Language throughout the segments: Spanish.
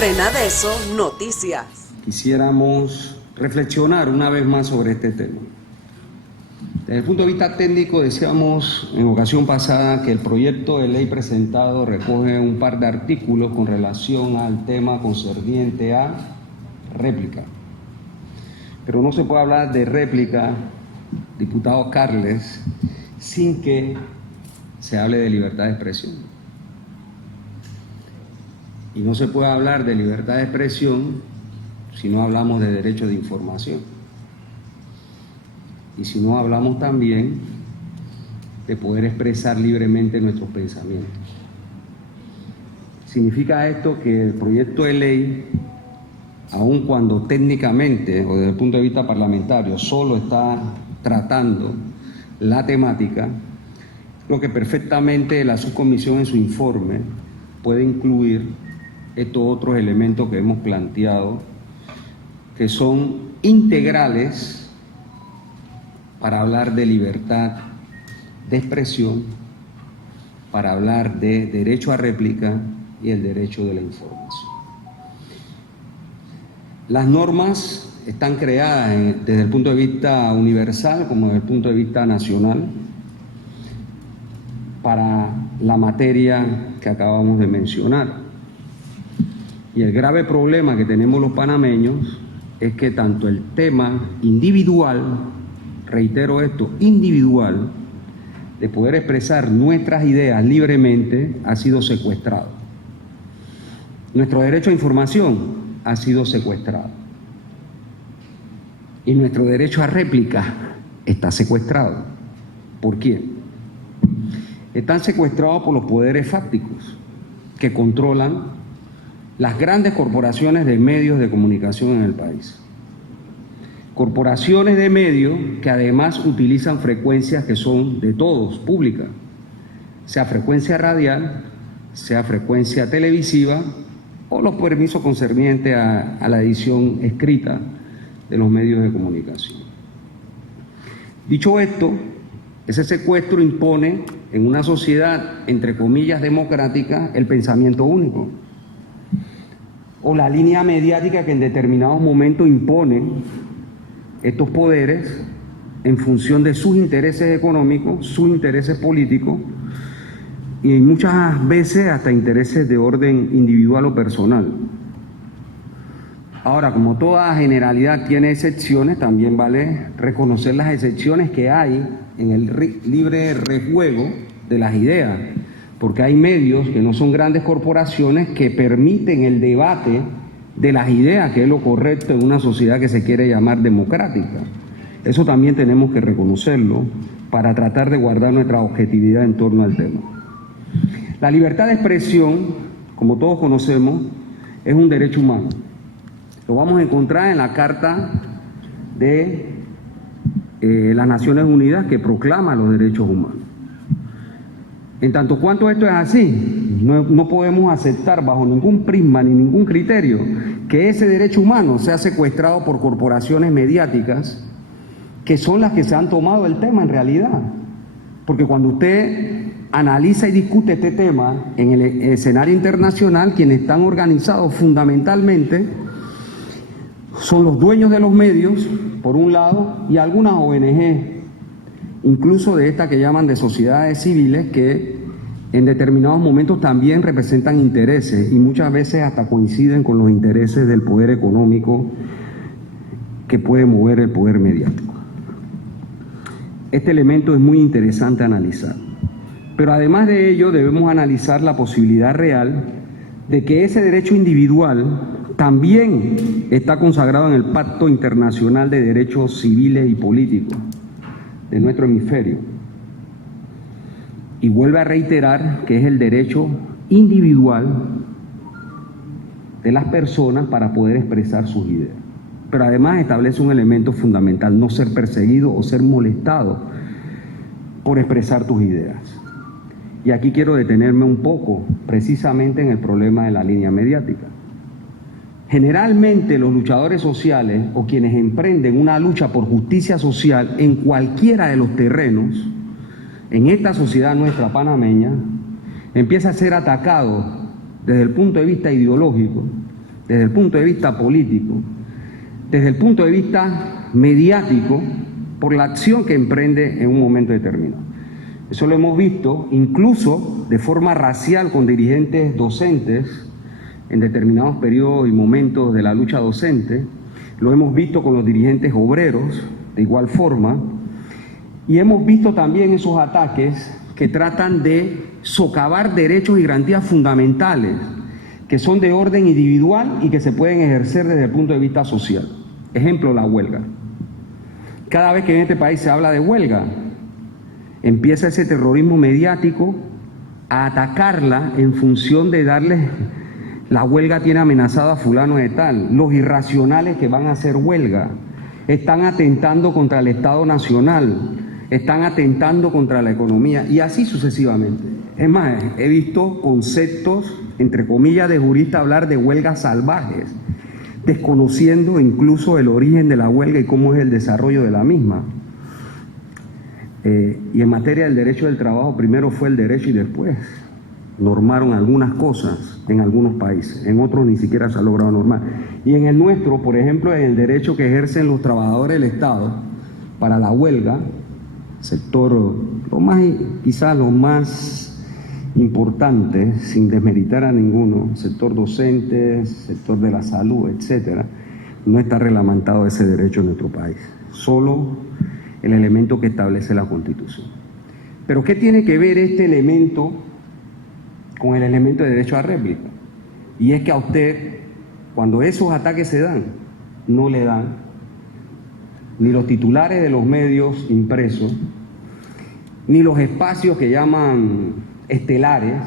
Frenadeso Noticias. Quisiéramos reflexionar una vez más sobre este tema. Desde el punto de vista técnico, decíamos en ocasión pasada que el proyecto de ley presentado recoge un par de artículos con relación al tema concerniente a réplica. Pero no se puede hablar de réplica, diputado Carles, sin que se hable de libertad de expresión. Y no se puede hablar de libertad de expresión si no hablamos de derecho de información. Y si no hablamos también de poder expresar libremente nuestros pensamientos. Significa esto que el proyecto de ley, aun cuando técnicamente o desde el punto de vista parlamentario solo está tratando la temática, lo que perfectamente la subcomisión en su informe puede incluir estos otros elementos que hemos planteado, que son integrales para hablar de libertad de expresión, para hablar de derecho a réplica y el derecho de la información. Las normas están creadas desde el punto de vista universal como desde el punto de vista nacional para la materia que acabamos de mencionar. Y el grave problema que tenemos los panameños es que tanto el tema individual, reitero esto, individual, de poder expresar nuestras ideas libremente, ha sido secuestrado. Nuestro derecho a información ha sido secuestrado. Y nuestro derecho a réplica está secuestrado. ¿Por quién? Están secuestrados por los poderes fácticos que controlan las grandes corporaciones de medios de comunicación en el país. Corporaciones de medios que además utilizan frecuencias que son de todos, públicas, sea frecuencia radial, sea frecuencia televisiva o los permisos concernientes a la edición escrita de los medios de comunicación. Dicho esto, ese secuestro impone en una sociedad, entre comillas, democrática, el pensamiento único, o la línea mediática que en determinados momentos impone estos poderes en función de sus intereses económicos, sus intereses políticos y muchas veces hasta intereses de orden individual o personal. Ahora, como toda generalidad tiene excepciones, también vale reconocer las excepciones que hay en el libre rejuego de las ideas, porque hay medios que no son grandes corporaciones que permiten el debate de las ideas, que es lo correcto en una sociedad que se quiere llamar democrática. Eso también tenemos que reconocerlo para tratar de guardar nuestra objetividad en torno al tema. La libertad de expresión, como todos conocemos, es un derecho humano. Lo vamos a encontrar en la Carta de las Naciones Unidas, que proclama los derechos humanos. En tanto cuanto esto es así, no podemos aceptar bajo ningún prisma ni ningún criterio que ese derecho humano sea secuestrado por corporaciones mediáticas que son las que se han tomado el tema en realidad. Porque cuando usted analiza y discute este tema en el escenario internacional, quienes están organizados fundamentalmente son los dueños de los medios, por un lado, y algunas ONG, incluso de estas que llaman de sociedades civiles, que en determinados momentos también representan intereses y muchas veces hasta coinciden con los intereses del poder económico que puede mover el poder mediático. Este elemento es muy interesante analizar. Pero además de ello debemos analizar la posibilidad real de que ese derecho individual también está consagrado en el Pacto Internacional de Derechos Civiles y Políticos de nuestro hemisferio. Y vuelve a reiterar que es el derecho individual de las personas para poder expresar sus ideas. Pero además establece un elemento fundamental: no ser perseguido o ser molestado por expresar tus ideas. Y aquí quiero detenerme un poco precisamente en el problema de la línea mediática. Generalmente los luchadores sociales o quienes emprenden una lucha por justicia social en cualquiera de los terrenos, en esta sociedad nuestra panameña, empieza a ser atacado desde el punto de vista ideológico desde el punto de vista político, desde el punto de vista mediático, por la acción que emprende en un momento determinado. Eso lo hemos visto incluso de forma racial con dirigentes docentes en determinados periodos y momentos de la lucha docente, lo hemos visto con los dirigentes obreros de igual forma, y hemos visto también esos ataques que tratan de socavar derechos y garantías fundamentales que son de orden individual y que se pueden ejercer desde el punto de vista social. Ejemplo, la huelga. Cada vez que en este país se habla de huelga, empieza ese terrorismo mediático a atacarla en función de darle, la huelga tiene amenazado a fulano de tal, los irracionales que van a hacer huelga, están atentando contra el Estado Nacional, están atentando contra la economía y así sucesivamente. Es más, he visto conceptos, entre comillas, de juristas hablar de huelgas salvajes, desconociendo incluso el origen de la huelga y cómo es el desarrollo de la misma. Y en materia del derecho del trabajo, primero fue el derecho y después normaron algunas cosas en algunos países, en otros ni siquiera se ha logrado normar. Y en el nuestro, por ejemplo, en el derecho que ejercen los trabajadores del Estado para la huelga, sector quizás lo más importante, sin desmeritar a ninguno, sector docente, sector de la salud, etcétera, no está reglamentado ese derecho en nuestro país, solo el elemento que establece la Constitución. Pero ¿qué tiene que ver este elemento con el elemento de derecho a réplica? Y es que a usted, cuando esos ataques se dan, no le dan ni los titulares de los medios impresos, ni los espacios que llaman estelares,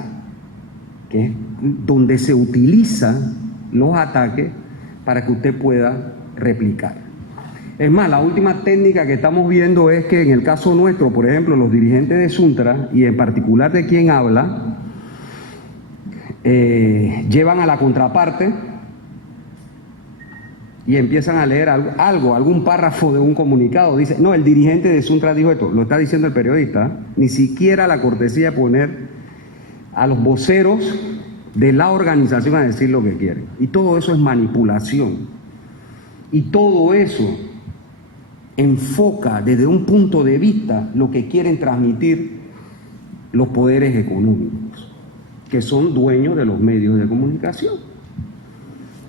que es donde se utilizan los ataques para que usted pueda replicar. Es más, la última técnica que estamos viendo es que en el caso nuestro, por ejemplo, los dirigentes de Suntra, y en particular de quien habla, llevan a la contraparte y empiezan a leer algún párrafo de un comunicado. Dice, no, el dirigente de Suntra dijo esto, lo está diciendo el periodista, ni siquiera la cortesía de poner a los voceros de la organización a decir lo que quieren. Y todo eso es manipulación. Y todo eso enfoca desde un punto de vista lo que quieren transmitir los poderes económicos, que son dueños de los medios de comunicación.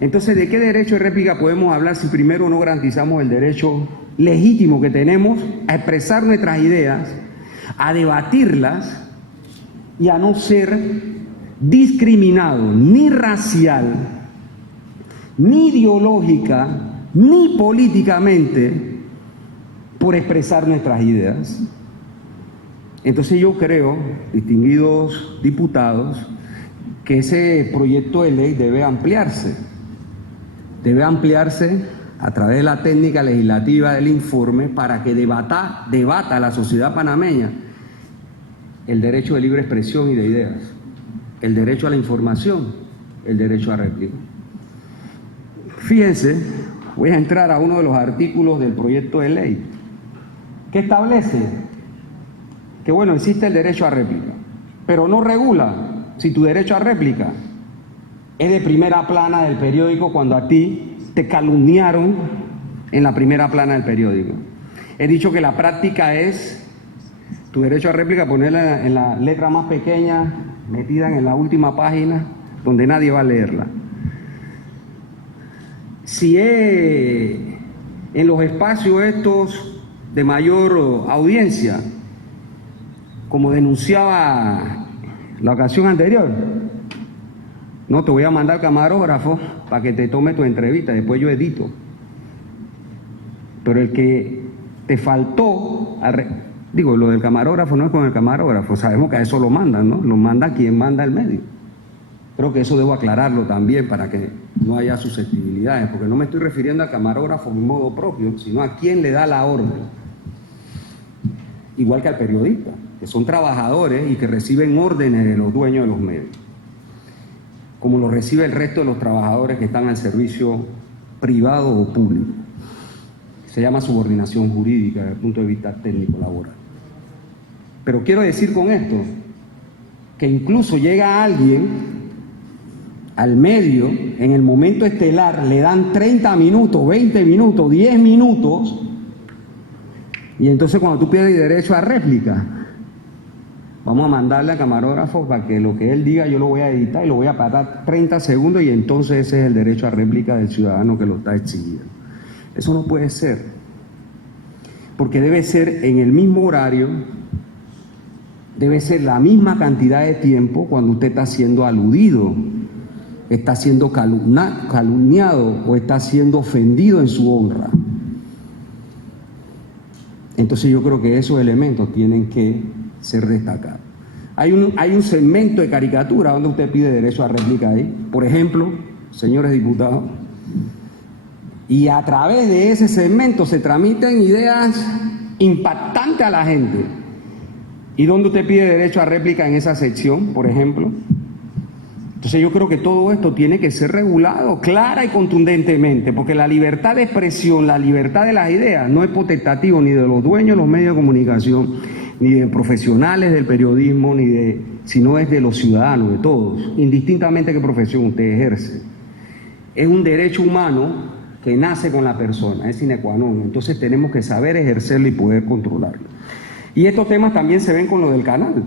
Entonces, ¿de qué derecho de réplica podemos hablar si primero no garantizamos el derecho legítimo que tenemos a expresar nuestras ideas, a debatirlas y a no ser discriminado ni racial, ni ideológica, ni políticamente por expresar nuestras ideas? Entonces yo creo, distinguidos diputados, que ese proyecto de ley debe ampliarse a través de la técnica legislativa del informe para que debata la sociedad panameña el derecho de libre expresión y de ideas, el derecho a la información, el derecho a réplica. Fíjense, voy a entrar a uno de los artículos del proyecto de ley que establece que, bueno, existe el derecho a réplica, pero no regula si tu derecho a réplica es de primera plana del periódico cuando a ti te calumniaron en la primera plana del periódico. He dicho que la práctica es tu derecho a réplica ponerla en la letra más pequeña, metida en la última página, donde nadie va a leerla. Si es en los espacios estos de mayor audiencia, como denunciaba la ocasión anterior, no, te voy a mandar camarógrafo para que te tome tu entrevista, después yo edito. Pero el que te faltó, lo del camarógrafo no es con el camarógrafo, sabemos que a eso lo mandan, ¿no? Lo manda quien manda el medio. Creo que eso debo aclararlo también para que no haya susceptibilidades, porque no me estoy refiriendo al camarógrafo en modo propio, sino a quien le da la orden. Igual que al periodista, que son trabajadores y que reciben órdenes de los dueños de los medios, como lo recibe el resto de los trabajadores que están al servicio privado o público. Se llama subordinación jurídica desde el punto de vista técnico-laboral. Pero quiero decir con esto que incluso llega alguien al medio, en el momento estelar, le dan 30 minutos, 20 minutos, 10 minutos, y entonces cuando tú pides derecho a réplica, vamos a mandarle al camarógrafo para que lo que él diga yo lo voy a editar y lo voy a parar 30 segundos y entonces ese es el derecho a réplica del ciudadano que lo está exigiendo. Eso no puede ser, porque debe ser en el mismo horario, debe ser la misma cantidad de tiempo cuando usted está siendo aludido, está siendo calumniado o está siendo ofendido en su honra. Entonces yo creo que esos elementos tienen que ser destacados. Hay un segmento de caricatura donde usted pide derecho a réplica ahí, por ejemplo, señores diputados, y a través de ese segmento se transmiten ideas impactantes a la gente. ¿Y dónde usted pide derecho a réplica en esa sección, por ejemplo? Entonces yo creo que todo esto tiene que ser regulado clara y contundentemente, porque la libertad de expresión, la libertad de las ideas no es potestativo ni de los dueños de los medios de comunicación, ni de profesionales del periodismo, sino es de los ciudadanos, de todos, indistintamente qué profesión usted ejerce. Es un derecho humano que nace con la persona, es sine qua non. Entonces tenemos que saber ejercerlo y poder controlarlo. Y estos temas también se ven con lo del canal.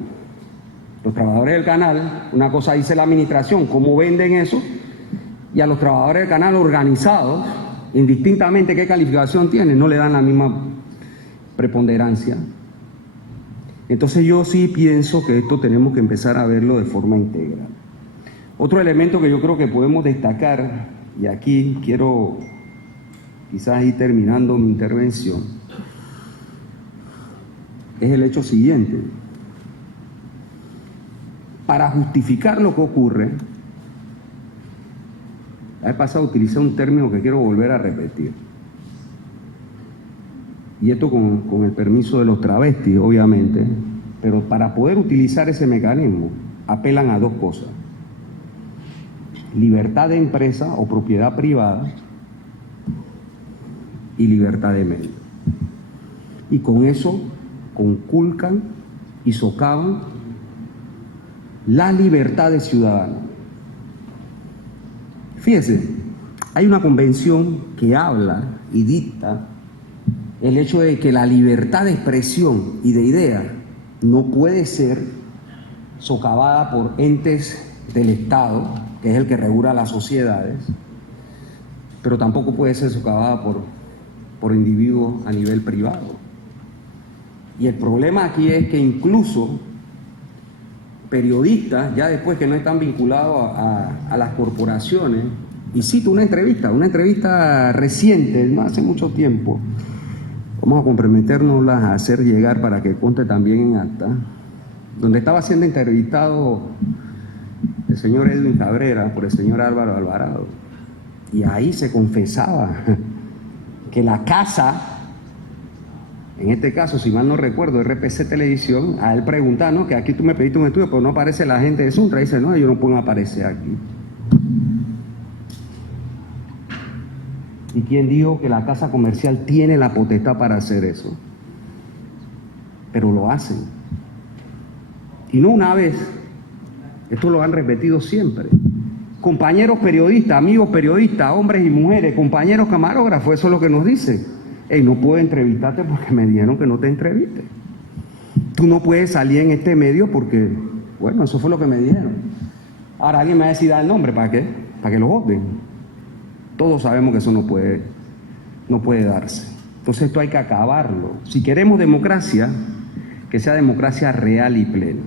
Los trabajadores del canal, una cosa dice la administración, cómo venden eso, y a los trabajadores del canal organizados, indistintamente qué calificación tienen, no le dan la misma preponderancia. Entonces yo sí pienso que esto tenemos que empezar a verlo de forma integral. Otro elemento que yo creo que podemos destacar, y aquí quiero quizás ir terminando mi intervención, es el hecho siguiente. Para justificar lo que ocurre, la vez pasada utilicé un término que quiero volver a repetir. Y esto con el permiso de los travestis, obviamente, pero para poder utilizar ese mecanismo, apelan a dos cosas: libertad de empresa o propiedad privada y libertad de medio. Y con eso conculcan y socavan la libertad de ciudadano. Fíjese, hay una convención que habla y dicta el hecho de que la libertad de expresión y de idea no puede ser socavada por entes del Estado, que es el que regula las sociedades, pero tampoco puede ser socavada por individuos a nivel privado. Y el problema aquí es que incluso periodistas, ya después que no están vinculados a las corporaciones, y cito una entrevista reciente, no hace mucho tiempo, vamos a comprometernos a hacer llegar para que conste también en acta, donde estaba siendo entrevistado el señor Edwin Cabrera por el señor Álvaro Alvarado, y ahí se confesaba que la casa, en este caso, si mal no recuerdo, RPC Televisión, a él preguntaba, ¿no?, que aquí tú me pediste un estudio, pero no aparece la gente de Suntra. Dice, no, ellos no pueden aparecer aquí. ¿Y quién dijo que la casa comercial tiene la potestad para hacer eso? Pero lo hacen. Y no una vez, esto lo han repetido siempre. Compañeros periodistas, amigos periodistas, hombres y mujeres, compañeros camarógrafos, eso es lo que nos dicen. Hey, no puedo entrevistarte porque me dijeron que no te entreviste. Tú no puedes salir en este medio porque, bueno, eso fue lo que me dijeron. Ahora alguien me va a decir, da el nombre, ¿para qué? Para que lo voten. Todos sabemos que eso no puede darse. Entonces esto hay que acabarlo. Si queremos democracia, que sea democracia real y plena.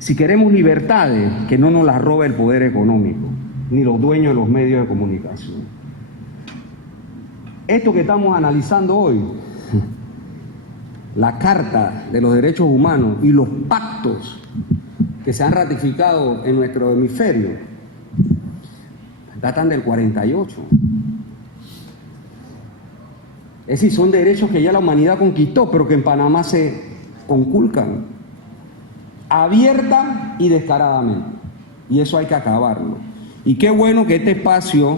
Si queremos libertades, que no nos las robe el poder económico, ni los dueños de los medios de comunicación. Esto que estamos analizando hoy, la Carta de los Derechos Humanos y los pactos que se han ratificado en nuestro hemisferio, datan del 48. Es decir, son derechos que ya la humanidad conquistó, pero que en Panamá se conculcan abierta y descaradamente. Y eso hay que acabarlo. Y qué bueno que este espacio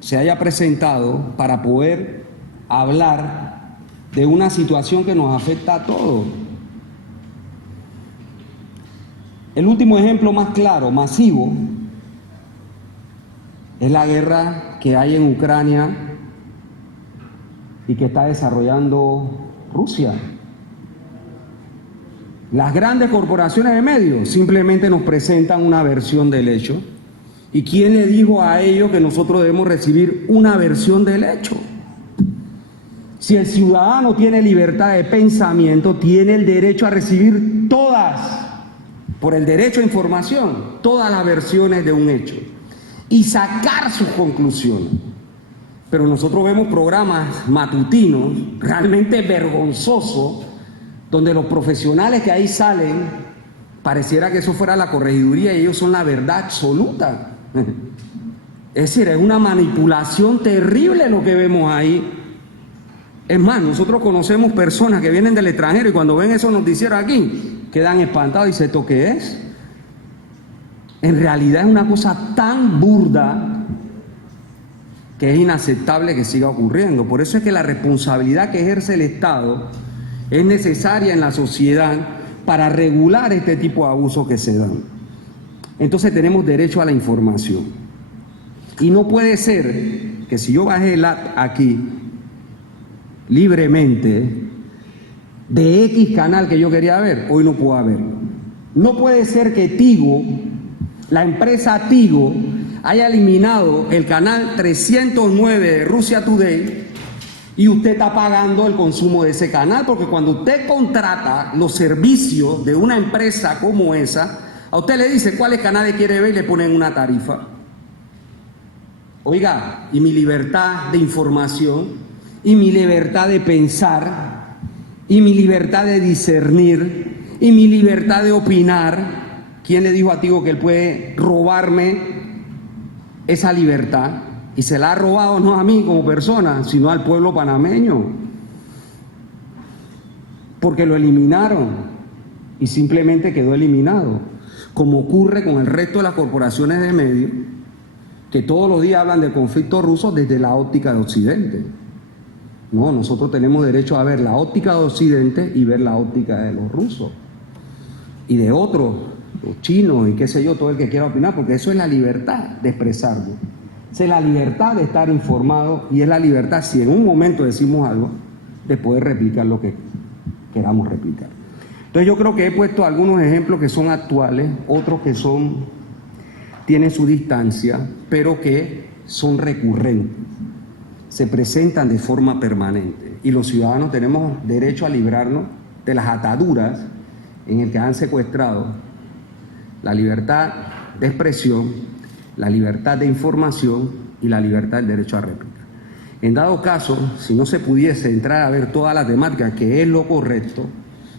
se haya presentado para poder hablar de una situación que nos afecta a todos. El último ejemplo más claro, masivo, es la guerra que hay en Ucrania y que está desarrollando Rusia. Las grandes corporaciones de medios simplemente nos presentan una versión del hecho. ¿Y quién le dijo a ellos que nosotros debemos recibir una versión del hecho? Si el ciudadano tiene libertad de pensamiento, tiene el derecho a recibir todas, por el derecho a información, todas las versiones de un hecho y sacar sus conclusiones. Pero nosotros vemos programas matutinos realmente vergonzosos, donde los profesionales que ahí salen, pareciera que eso fuera la corregiduría y ellos son la verdad absoluta. Es decir, es una manipulación terrible lo que vemos ahí. Es más, nosotros conocemos personas que vienen del extranjero y cuando ven esos noticieros aquí, quedan espantados y dicen, ¿esto qué es? En realidad es una cosa tan burda que es inaceptable que siga ocurriendo. Por eso es que la responsabilidad que ejerce el Estado es necesaria en la sociedad para regular este tipo de abusos que se dan. Entonces tenemos derecho a la información. Y no puede ser que si yo bajé el app aquí libremente de X canal que yo quería ver, hoy no puedo verlo. No puede ser que Tigo, la empresa Tigo, haya eliminado el canal 309 de Russia Today y usted está pagando el consumo de ese canal, porque cuando usted contrata los servicios de una empresa como esa, a usted le dice cuáles canales quiere ver y le ponen una tarifa. Oiga, y mi libertad de información, y mi libertad de pensar, y mi libertad de discernir, y mi libertad de opinar, ¿quién le dijo a Tigo que él puede robarme esa libertad? Y se la ha robado no a mí como persona, sino al pueblo panameño. Porque lo eliminaron y simplemente quedó eliminado. Como ocurre con el resto de las corporaciones de medios, que todos los días hablan del conflicto ruso desde la óptica de Occidente. No, nosotros tenemos derecho a ver la óptica de Occidente y ver la óptica de los rusos. Y de otros, los chinos y qué sé yo, todo el que quiera opinar, porque eso es la libertad de expresarlo. Esa es la libertad de estar informado y es la libertad, si en un momento decimos algo, de poder replicar lo que queramos replicar. Entonces yo creo que he puesto algunos ejemplos que son actuales, otros que tienen su distancia, pero que son recurrentes, se presentan de forma permanente y los ciudadanos tenemos derecho a librarnos de las ataduras en el que han secuestrado la libertad de expresión, la libertad de información y la libertad del derecho a réplica. En dado caso, si no se pudiese entrar a ver toda la temática, que es lo correcto,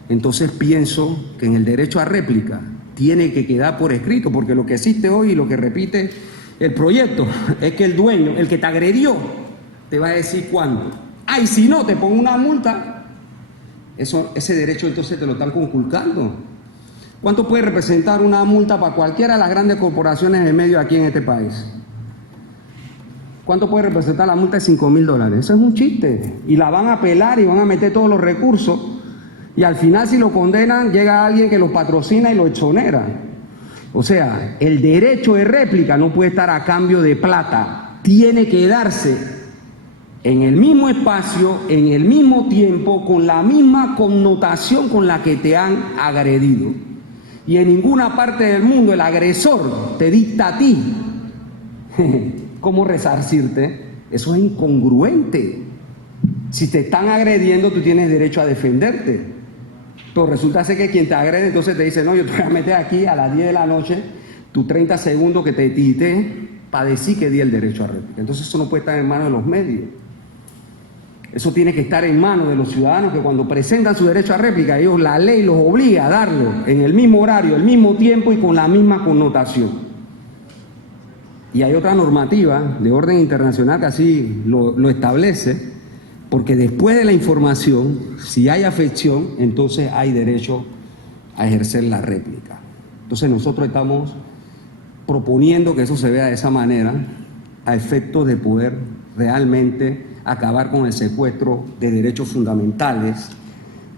entonces pienso que en el derecho a réplica tiene que quedar por escrito, porque lo que existe hoy y lo que repite el proyecto es que el dueño, el que te agredió, te va a decir cuándo. Y si no, te pongo una multa. Ese derecho entonces te lo están conculcando. ¿Cuánto puede representar una multa para cualquiera de las grandes corporaciones de medios aquí en este país? ¿Cuánto puede representar la multa de $5.000? Eso es un chiste. Y la van a apelar y van a meter todos los recursos. Y al final, si lo condenan, llega alguien que los patrocina y lo exonera. O sea, el derecho de réplica no puede estar a cambio de plata. Tiene que darse en el mismo espacio, en el mismo tiempo, con la misma connotación con la que te han agredido. Y en ninguna parte del mundo el agresor te dicta a ti cómo resarcirte. Eso es incongruente. Si te están agrediendo, tú tienes derecho a defenderte. Pero resulta ser que quien te agrede, entonces te dice, no, yo te voy a meter aquí a las 10 de la noche, tus 30 segundos que te edité para decir que di el derecho a réplica. Entonces eso no puede estar en manos de los medios. Eso tiene que estar en manos de los ciudadanos, que cuando presentan su derecho a réplica, ellos, la ley los obliga a darlo en el mismo horario, el mismo tiempo y con la misma connotación. Y hay otra normativa de orden internacional que así lo establece, porque después de la información, si hay afección, entonces hay derecho a ejercer la réplica. Entonces nosotros estamos proponiendo que eso se vea de esa manera, a efectos de poder realmente acabar con el secuestro de derechos fundamentales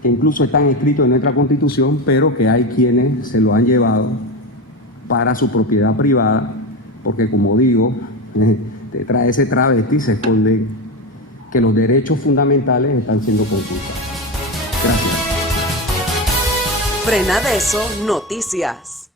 que incluso están escritos en nuestra Constitución, pero que hay quienes se lo han llevado para su propiedad privada, porque como digo, detrás de ese travesti se esconde que los derechos fundamentales están siendo conculcados. Gracias. Frenadeso Noticias.